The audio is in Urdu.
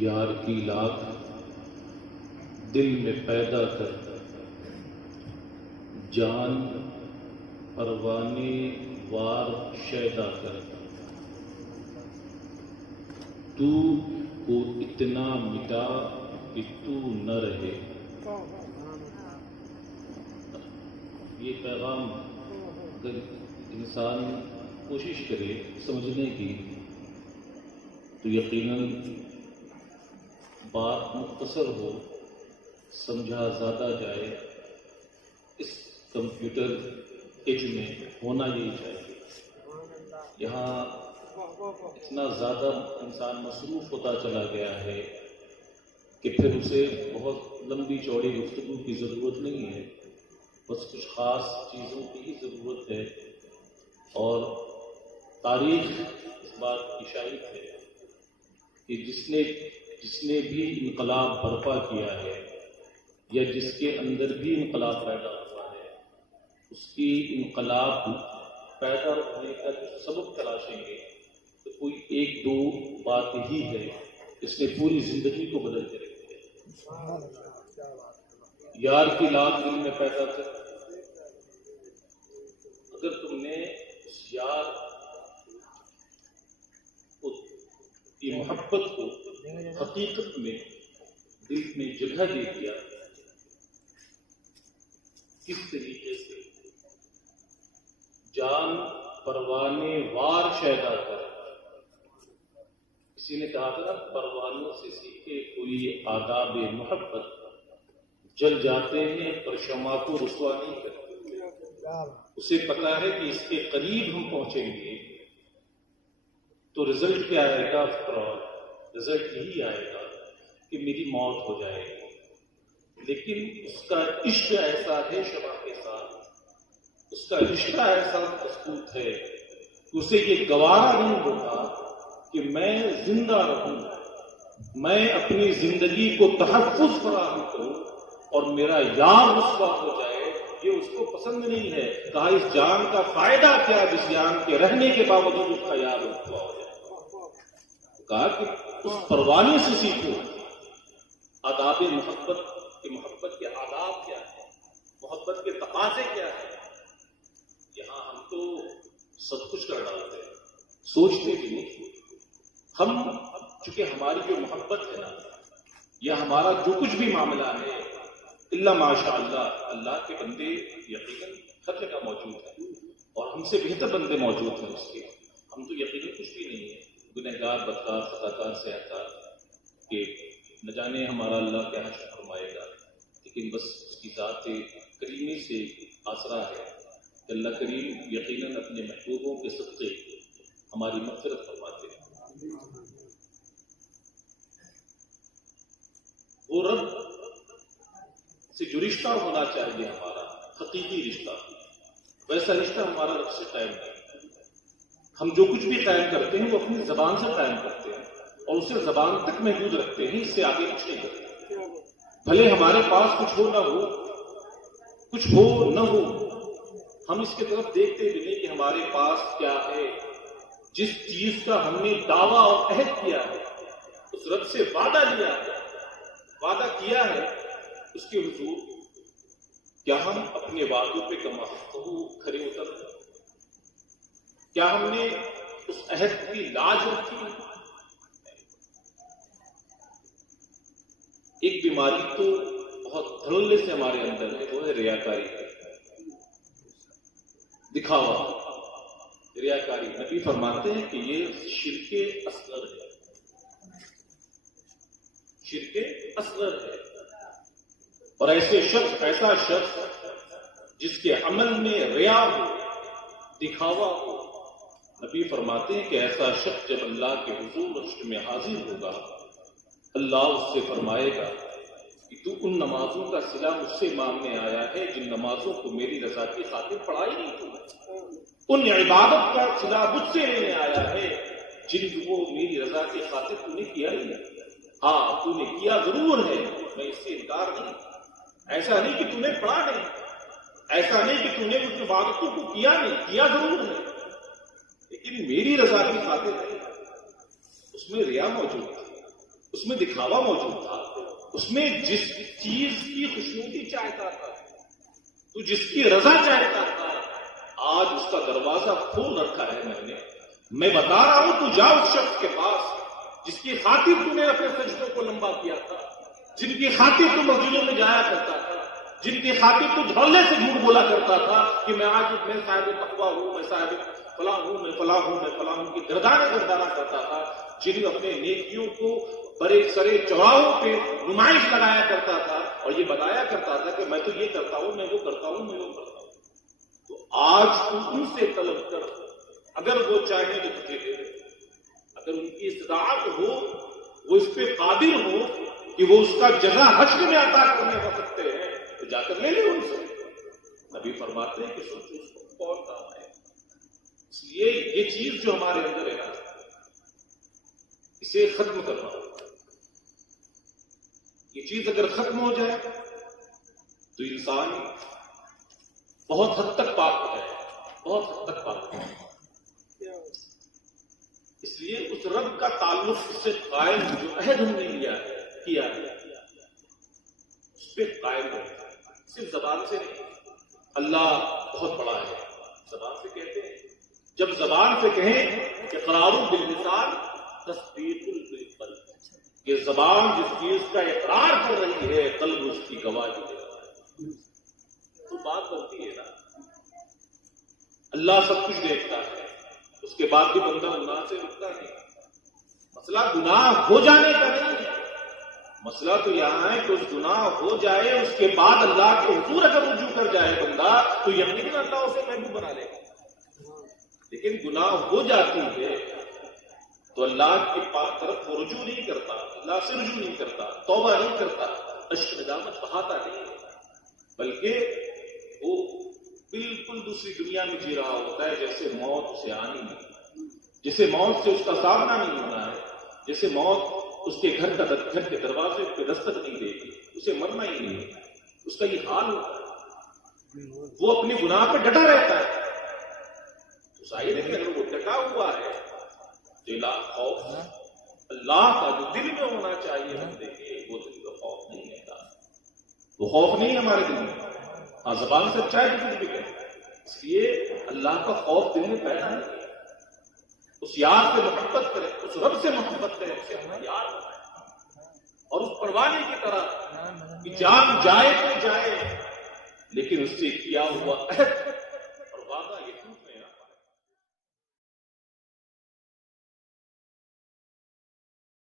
یار کی لاکھ دل میں پیدا کر، جان پروانے وار شیدا کر، تو کو اتنا مٹا کہ تو نہ رہے۔ یہ پیغام اگر انسان کوشش کرے سمجھنے کی تو یقیناً بات مختصر ہو، سمجھا زیادہ جائے۔ اس کمپیوٹر ایج میں ہونا یہی چاہیے۔ یہاں اتنا زیادہ انسان مصروف ہوتا چلا گیا ہے کہ پھر اسے بہت لمبی چوڑی گفتگو کی ضرورت نہیں ہے، بس کچھ خاص چیزوں کی ہی ضرورت ہے۔ اور تاریخ اس بات کی شاہد ہے کہ جس نے بھی انقلاب برپا کیا ہے یا جس کے اندر بھی انقلاب پیدا ہوا ہے، اس کی انقلاب پیدا ہونے کا جو سبب تلاشیں گے تو کوئی ایک دو بات ہی ہے، اس نے پوری زندگی کو بدل کے رکھ دیا۔ یار کی لاکھ دل میں پیدا کر، اگر تم نے اس یار کی محبت کو حقیقت میں دل میں جگہ دے دیا، کس طریقے سے؟ جان پروانے وار شیدا کر۔ کسی نے کہا تھا پروانوں سے سیکھے کوئی آداب محبت، جل جاتے ہیں پر شمع کو رسوا نہیں کرتے۔ اسے پتا ہے کہ اس کے قریب ہم پہنچیں گے تو رزلٹ کیا آئے گا؟ رزلٹ یہی آئے گا کہ میری موت ہو جائے گی۔ لیکن اس کا عشق ایسا ہے شمع کے ساتھ، اس کا رشتہ ایسا مضبوط ہے کہ اسے یہ گوارا نہیں ہوتا کہ میں زندہ رہوں، میں اپنی زندگی کو تحفظ فراہم کروں اور میرا یار رسوا ہو جائے، یہ اس کو پسند نہیں ہے۔ کہا اس جان کا فائدہ کیا جس جان کے رہنے کے باوجود اس کا یار رسوا ہو جائے۔ کہا کہ اس پروانے سے سیکھو آداب محبت کہ محبت کے آداب کیا ہے، محبت کے تقاضے کیا ہے۔ یہاں ہم تو سب کچھ کر ڈالتے ہیں، سوچتے بھی نہیں۔ ہم چونکہ ہماری جو محبت ہے نا، یا ہمارا جو کچھ بھی معاملہ ہے، اللہ ماشاء اللہ، اللہ کے بندے یقیناً ہر جگہ موجود ہیں اور ہم سے بہتر بندے موجود ہیں اس کے۔ ہم تو یقیناً کچھ بھی نہیں ہے، گنہگار، بدکار، خطاکار، سیاکار، کہ نہ جانے ہمارا اللہ کیا حشر فرمائے گا۔ لیکن بس اس کی ذات کریمی سے آسرا ہے کہ اللہ کریم یقیناً اپنے محبوبوں کے صدقے ہماری مغفرت فرماتے ہیں۔ وہ رب سے جو رشتہ ہونا چاہیے ہمارا حقیقی رشتہ، ویسا رشتہ ہمارا رب سے قائم نہیں۔ ہم جو کچھ بھی قائم کرتے ہیں وہ اپنی زبان سے قائم کرتے ہیں اور اسے زبان تک محدود رکھتے ہیں، اس سے آگے کچھ نہیں کرتے۔ بھلے ہمارے پاس کچھ ہو نہ ہو، کچھ ہو نہ ہو، ہم اس کی طرف دیکھتے بھی نہیں کہ ہمارے پاس کیا ہے۔ جس چیز کا ہم نے دعویٰ اور عہد کیا ہے، اس رب سے وعدہ لیا ہے، وعدہ کیا ہے، اس کے حضور کیا ہم اپنے وعدوں پہ کما کھڑے اتر؟ کیا ہم نے اس عہد کی لاج رکھی؟ ایک بیماری تو بہت دھڑلے سے ہمارے اندر ہے، وہ ہے ریاکاری، دکھاوا، ریاکاری۔ نبی فرماتے ہیں کہ یہ شرک اصغر ہے، شرک اصغر ہے۔ اور ایسا شخص جس کے عمل میں ریا ہو، دکھاوا ہو، نبی فرماتے ہیں کہ ایسا شخص جب اللہ کے حضور عرش میں حاضر ہوگا، اللہ اس سے فرمائے گا کہ تو ان نمازوں کا صلہ مجھ سے مانگنے آیا ہے جن نمازوں کو میری رضا کی خاطر پڑھائی نہیں تو، ان عبادت کا صلہ مجھ سے لینے آیا ہے جن کو میری رضا کی خاطر تو نے کیا ہی نہیں۔ ہاں تو نے کیا ضرور ہے، میں اس سے انکار نہیں۔ ایسا نہیں کہ تو نے پڑھا نہیں، ایسا نہیں کہ تو نے ان عبادتوں کو کیا نہیں، کیا ضرور ہے، لیکن میری رضا کی خاطر نہیں، اس میں ریا موجود ہے۔ اس میں دکھاوا موجود تھا، اس میں جس چیز کی خوشنودی چاہتا تھا، تو جس کی رضا چاہتا تھا، آج اس کا دروازہ کھول رکھا ہے میں بتا رہا ہوں، تو جا اس شخص کے پاس جس کی خاطر تو نے اپنے سجدوں کو لمبا کیا تھا، جن کی خاطر تو مسجدوں میں جایا کرتا تھا، جن کی خاطر تو دھولے سے جھوٹ بولا کرتا تھا کہ میں آج میں صاحب تقویٰ ہوں، میں صاحب فلاں ہوں، میں فلاں ہوں، میں فلاں ہوں کی گردانہ کرتا تھا، جن اپنے نیکیوں کو بڑے سرے چوراہوں پہ نمائش لگایا کرتا تھا اور یہ بتایا کرتا تھا کہ میں تو یہ کرتا ہوں، میں وہ کرتا ہوں، میں وہ کرتا ہوں، تو آج تو ان سے طلب کر، اگر وہ چاہیں تو تجھے دے دے، اگر ان کی استطاعت ہو، وہ اس پہ قادر ہو کہ وہ اس کا جزا حشر میں عطا کرنے ہو سکتے ہیں، تو جا کر لے لے ان سے۔ نبی فرماتے ہیں کہ سوچو اس کو کون کام ہے۔ اس لیے یہ چیز جو ہمارے اندر ہے اسے ختم کرنا ہوگا۔ یہ چیز اگر ختم ہو جائے تو انسان بہت حد تک پاک ہو جائے، بہت حد تک پاک ہو جائے۔ اس لیے اس رب کا تعلق اس سے قائم، جو عہد ہم نے کیا ہے اس پہ قائم ہو، صرف زبان سے نہیں۔ اللہ بہت بڑا ہے، زبان سے کہتے ہیں، جب زبان سے کہیں اقرار باللسان تصدیق بالقلب، یہ زبان جس چیز کا اقرار کر رہی ہے، قلب اس کی گواہی دے رہا ہے، تو بات بنتی ہے نا۔ اللہ سب کچھ دیکھتا ہے، اس کے بعد بھی بندہ گناہ سے رکتا نہیں۔ مسئلہ گناہ ہو جانے کا نہیں ہے، مسئلہ تو یہاں ہے کہ اس گناہ ہو جائے، اس کے بعد اللہ کے حضور اگر رجوع کر جائے بندہ تو یقیناً اللہ اسے محبوب بنا لے گا۔ لیکن گناہ ہو جاتی ہے تو اللہ کی طرف وہ رجوع نہیں کرتا، اللہ سے رجوع نہیں کرتا، توبہ نہیں کرتا، اشک ندامت بہاتا نہیں ہے، بلکہ وہ بالکل دوسری دنیا میں جی رہا ہوتا ہے، جیسے موت اسے آنی نہیں، جیسے موت سے اس کا سامنا نہیں ہونا ہے، جیسے موت اس کے گھر کے دروازے پہ دستک نہیں دے گی، اسے مرنا ہی نہیں ہے، اس کا یہ حال ہوتا ہے، وہ اپنے گناہ پہ ڈٹا رہتا ہے۔ تو ظاہر ہے کہ اگر وہ ڈٹا ہوا ہے تو خوف اللہ کا جو دل میں ہونا چاہیے بندے کے، وہ دل کا خوف نہیں ہے، وہ خوف نہیں ہے ہمارے دل میں۔ ہاں زبان سے اچھا ہے تو کچھ بھی کہے، اس لیے اللہ کا خوف دل میں پیدا نہیں ہے۔ اس یار سے محبت کرے، اس رب سے محبت کرے، اسے اپنا یار بنائے، اور اس پروانے کی طرح کہ جان جائے تو جائے لیکن اس سے کیا ہوا عہد